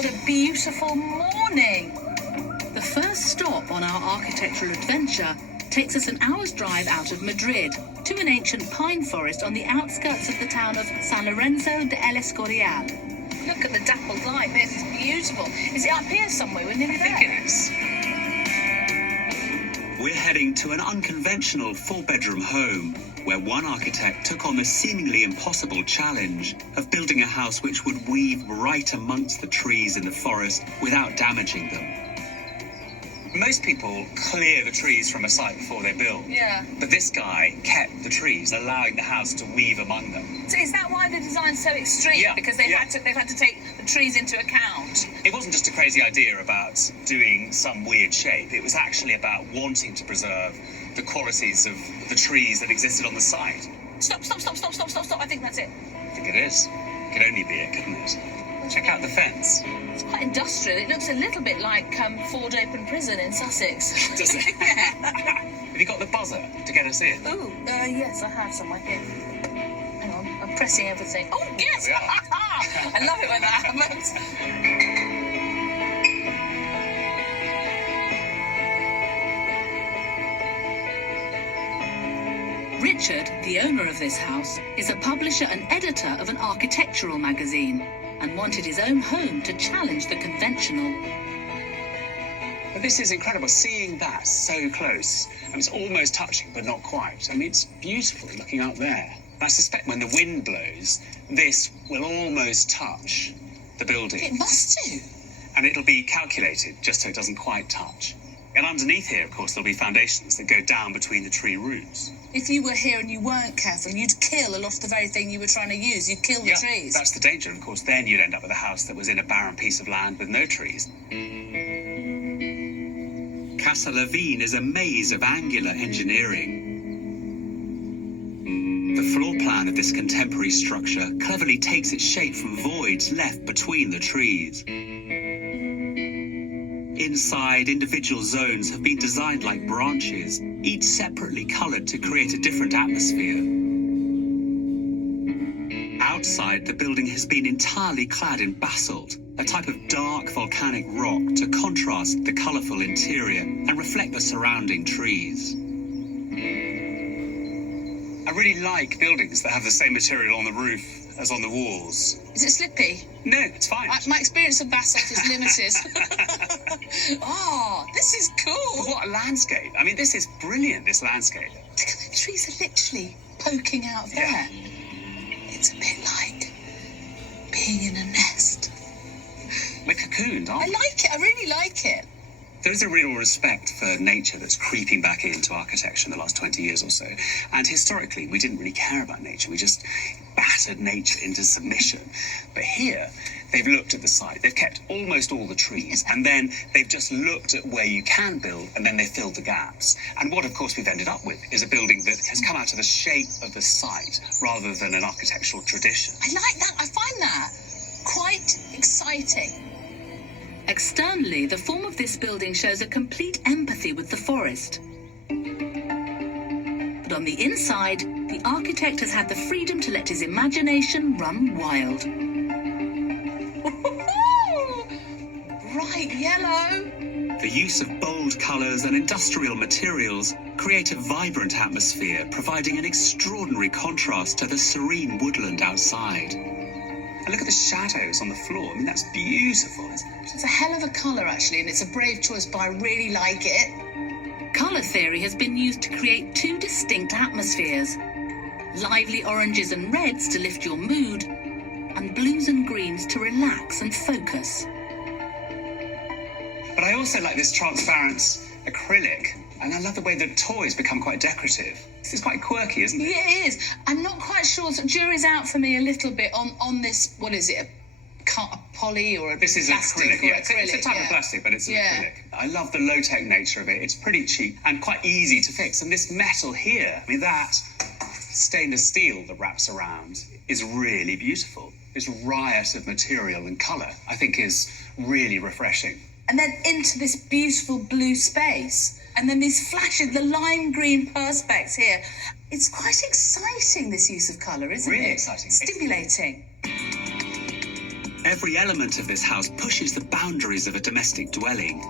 what a beautiful morning. The first stop on our architectural adventure takes us an hour's drive out of Madrid to an ancient pine forest on the outskirts of the town of San Lorenzo de El Escorial. Look at the dappled light. This is beautiful. Is it up here somewhere? We're nearly there. I think it is. We're heading to an unconventional four-bedroom home where one architect took on the seemingly impossible challenge of building a house which would weave right amongst the trees in the forest without damaging them. Most people clear the trees from a site before they build. Yeah. But this guy kept the trees, allowing the house to weave among them. So is that why the design's so extreme? Yeah, Because they've had to take the trees into account. It wasn't just a crazy idea about doing some weird shape. It was actually about wanting to preserve the qualities of the trees that existed on the site. Stop. I think that's it. I think it is. It could only be it, couldn't it? Check out the fence. It's quite industrial. It looks a little bit like Ford Open Prison in Sussex. Does it? Have you got the buzzer to get us in? Ooh, yes, I have some right here. Hang on, I'm pressing everything. Oh, yes! There we are. I love it when that happens. Richard, the owner of this house, is a publisher and editor of an architectural magazine and wanted his own home to challenge the conventional. But this is incredible, seeing that so close. I mean, it's almost touching, but not quite. I mean, it's beautiful looking up there. I suspect when the wind blows, this will almost touch the building. It must do. And it'll be calculated just so it doesn't quite touch. And underneath here, of course, there'll be foundations that go down between the tree roots. If you were here and you weren't careful, you'd kill a lot of the very thing you were trying to use. You'd kill the trees. That's the danger. Of course, then you'd end up with a house that was in a barren piece of land with no trees. Casa Levene is a maze of angular engineering. The floor plan of this contemporary structure cleverly takes its shape from voids left between the trees. Inside, individual zones have been designed like branches, each separately coloured to create a different atmosphere. Outside, the building has been entirely clad in basalt, a type of dark volcanic rock to contrast the colourful interior and reflect the surrounding trees. I really like buildings that have the same material on the roof as on the walls. Is it slippy? No, it's fine. My experience of basalt is limited. Oh, this is cool. But what a landscape. I mean, this is brilliant, this landscape. Look at the trees are literally poking out there. Yeah. It's a bit like being in a nest. We're cocooned, I aren't we? like it. I really like it. There's a real respect for nature that's creeping back into architecture in the last 20 years or so. And historically, we didn't really care about nature. We just battered nature into submission. But here, they've looked at the site. They've kept almost all the trees. And then they've just looked at where you can build, and then they filled the gaps. And what, of course, we've ended up with is a building that has come out of the shape of the site rather than an architectural tradition. I like that. I find that quite exciting. Externally, the form of this building shows a complete empathy with the forest. But on the inside, the architect has had the freedom to let his imagination run wild. Bright yellow. The use of bold colours and industrial materials create a vibrant atmosphere, providing an extraordinary contrast to the serene woodland outside. And look at the shadows on the floor. I mean, that's beautiful, isn't it? It's a hell of a colour, actually, and it's a brave choice, but I really like it. Colour theory has been used to create two distinct atmospheres. Lively oranges and reds to lift your mood, and blues and greens to relax and focus. But I also like this transparent acrylic, and I love the way the toys become quite decorative. This is quite quirky, isn't it? Yeah, it is. I'm not quite sure. So jury's out for me a little bit on this. What is it? A poly or a This is plastic acrylic, or yeah. acrylic, It's a type of plastic, but it's an acrylic. I love the low-tech nature of it. It's pretty cheap and quite easy to fix. And this metal here, I mean, that stainless steel that wraps around is really beautiful. This riot of material and colour, I think, is really refreshing. And then into this beautiful blue space. And then these flashes, the lime green perspex here. It's quite exciting, this use of colour, isn't it? Really exciting. Stimulating. Every element of this house pushes the boundaries of a domestic dwelling.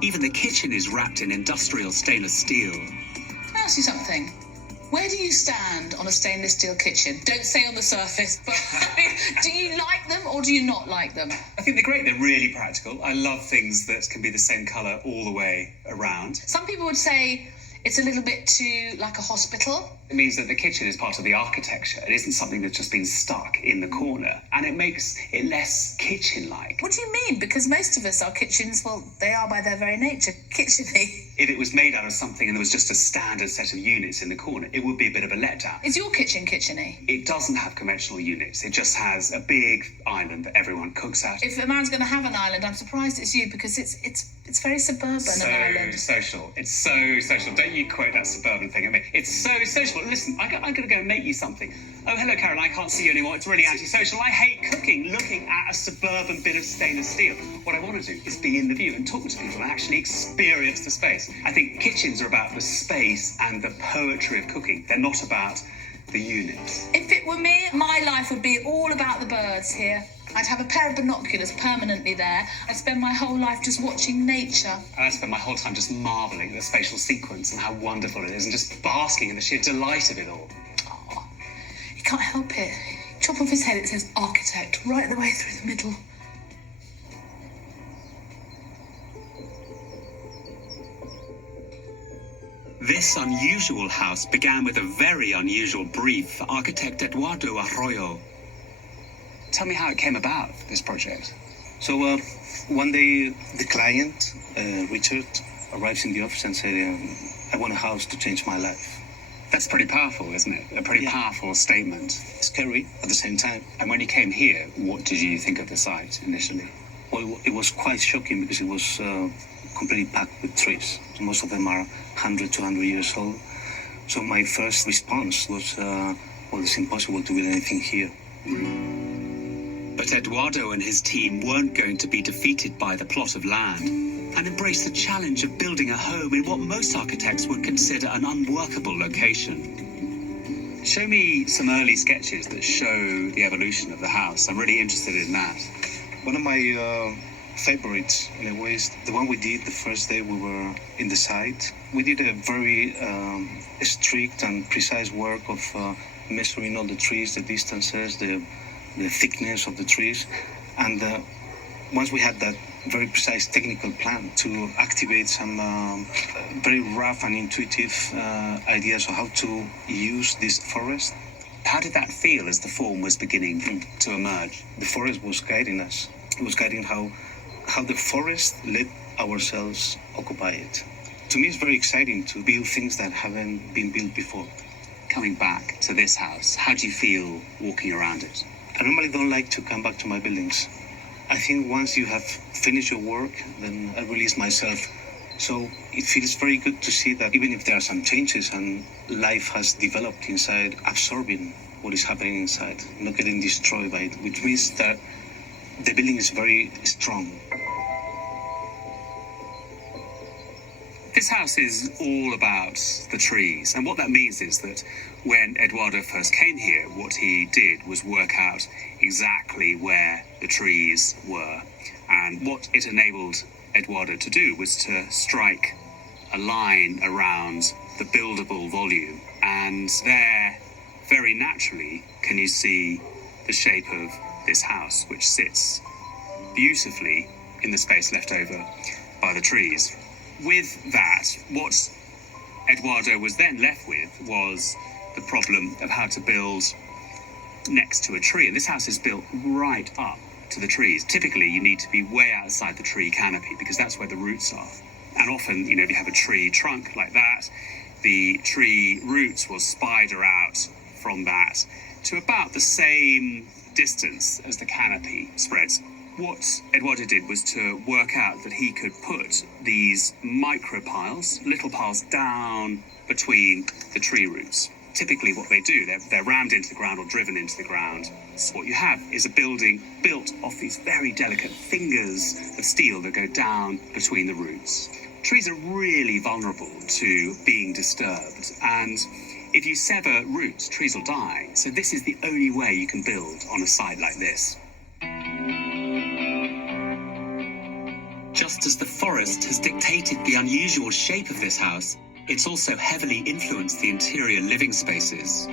Even the kitchen is wrapped in industrial stainless steel. Can I ask you something? Where do you stand on a stainless steel kitchen? Don't say on the surface, but do you like them or do you not like them? I think they're great. They're really practical. I love things that can be the same colour all the way around. Some people would say it's a little bit too like a hospital. It means that the kitchen is part of the architecture. It isn't something that's just been stuck in the corner, and it makes it less kitchen-like. What do you mean? Because most of us, our kitchens, well, they are by their very nature kitcheny. If it was made out of something and there was just a standard set of units in the corner, it would be a bit of a letdown. Is your kitchen kitcheny? It doesn't have conventional units. It just has a big island that everyone cooks at. If a man's going to have an island, I'm surprised it's you because it's very suburban, an island. Social. It's so social. Don't you quote that suburban thing at me. It's so social. Listen, I'm going to go and make you something. Oh, hello, Caroline. I can't see you anymore. It's really antisocial. I hate cooking, looking at a suburban bit of stainless steel. What I want to do is be in the view and talk to people and actually experience the space. I think kitchens are about the space and the poetry of cooking. They're not about the units. If it were me, my life would be all about the birds here. I'd have a pair of binoculars permanently there. I'd spend my whole life just watching nature. And I'd spend my whole time just marvelling at the spatial sequence and how wonderful it is and just basking in the sheer delight of it all. Oh, you can't help it. Chop off his head, it says architect right the way through the middle. This unusual house began with a very unusual brief for architect Eduardo Arroyo. Tell me how it came about, this project. So one day the client, Richard, arrives in the office and said, I want a house to change my life. That's pretty powerful, isn't it? A pretty powerful statement. Scary at the same time. And when you came here, what did you think of the site initially? Well, it was quite shocking because it was completely packed with trees. So most of them are 100, 200 years old. So my first response was, well, it's impossible to build anything here. But Eduardo and his team weren't going to be defeated by the plot of land and embraced the challenge of building a home in what most architects would consider an unworkable location. Show me some early sketches that show the evolution of the house. I'm really interested in that. One of my favorites, in a way, is the one we did the first day we were in the site. We did a very strict and precise work of measuring all the trees, the distances, the thickness of the trees, and once we had that very precise technical plan to activate some very rough and intuitive ideas of how to use this forest. How did that feel as the form was beginning to emerge? The forest was guiding us. It was guiding how the forest let ourselves occupy it. To me, it's very exciting to build things that haven't been built before. Coming back to this house, how do you feel walking around it? I normally don't like to come back to my buildings. I think once you have finished your work, then I release myself. So it feels very good to see that even if there are some changes and life has developed inside, absorbing what is happening inside, not getting destroyed by it, which means that the building is very strong. This house is all about the trees, and what that means is that when Eduardo first came here, what he did was work out exactly where the trees were, and what it enabled Eduardo to do was to strike a line around the buildable volume, and there, very naturally, can you see the shape of this house, which sits beautifully in the space left over by the trees. With that, what Eduardo was then left with was the problem of how to build next to a tree. And this house is built right up to the trees. Typically, you need to be way outside the tree canopy because that's where the roots are. And often, if you have a tree trunk like that, the tree roots will spider out from that to about the same distance as the canopy spreads. What Eduardo did was to work out that he could put these micro piles, little piles, down between the tree roots. Typically what they do, they're rammed into the ground or driven into the ground. So what you have is a building built off these very delicate fingers of steel that go down between the roots. Trees are really vulnerable to being disturbed, and if you sever roots, trees will die. So this is the only way you can build on a site like this. as the forest has dictated the unusual shape of this house, it's also heavily influenced the interior living spaces.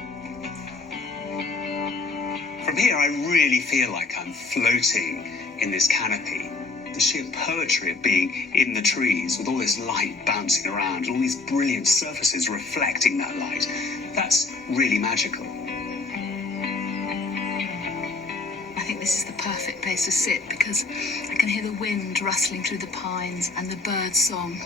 From here, I really feel like I'm floating in this canopy. The sheer poetry of being in the trees with all this light bouncing around, all these brilliant surfaces reflecting that light, that's really magical. I think this is the perfect place to sit because I can hear the wind rustling through the pines and the bird song.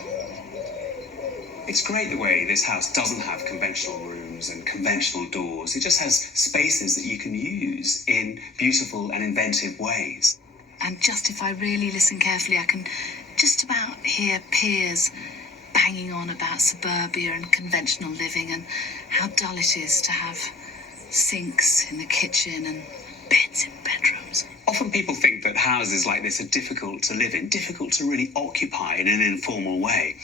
It's great the way this house doesn't have conventional rooms and conventional doors. It just has spaces that you can use in beautiful and inventive ways. And just if I really listen carefully, I can just about hear peers banging on about suburbia and conventional living and how dull it is to have sinks in the kitchen and beds in bedrooms. Often people think that houses like this are difficult to live in, difficult to really occupy in an informal way.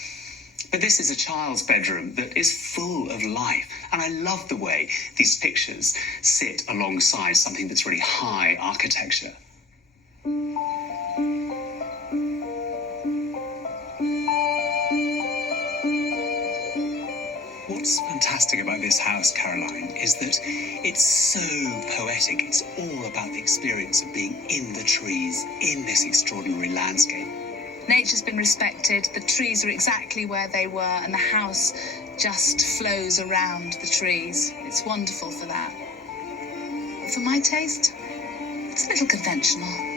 But this is a child's bedroom that is full of life. And I love the way these pictures sit alongside something that's really high architecture. What's fantastic about this house, Caroline, is that it's so poetic. It's all about the experience of being in the trees, in this extraordinary landscape. Nature's been respected, the trees are exactly where they were, and the house just flows around the trees. It's wonderful for that. For my taste, it's a little conventional.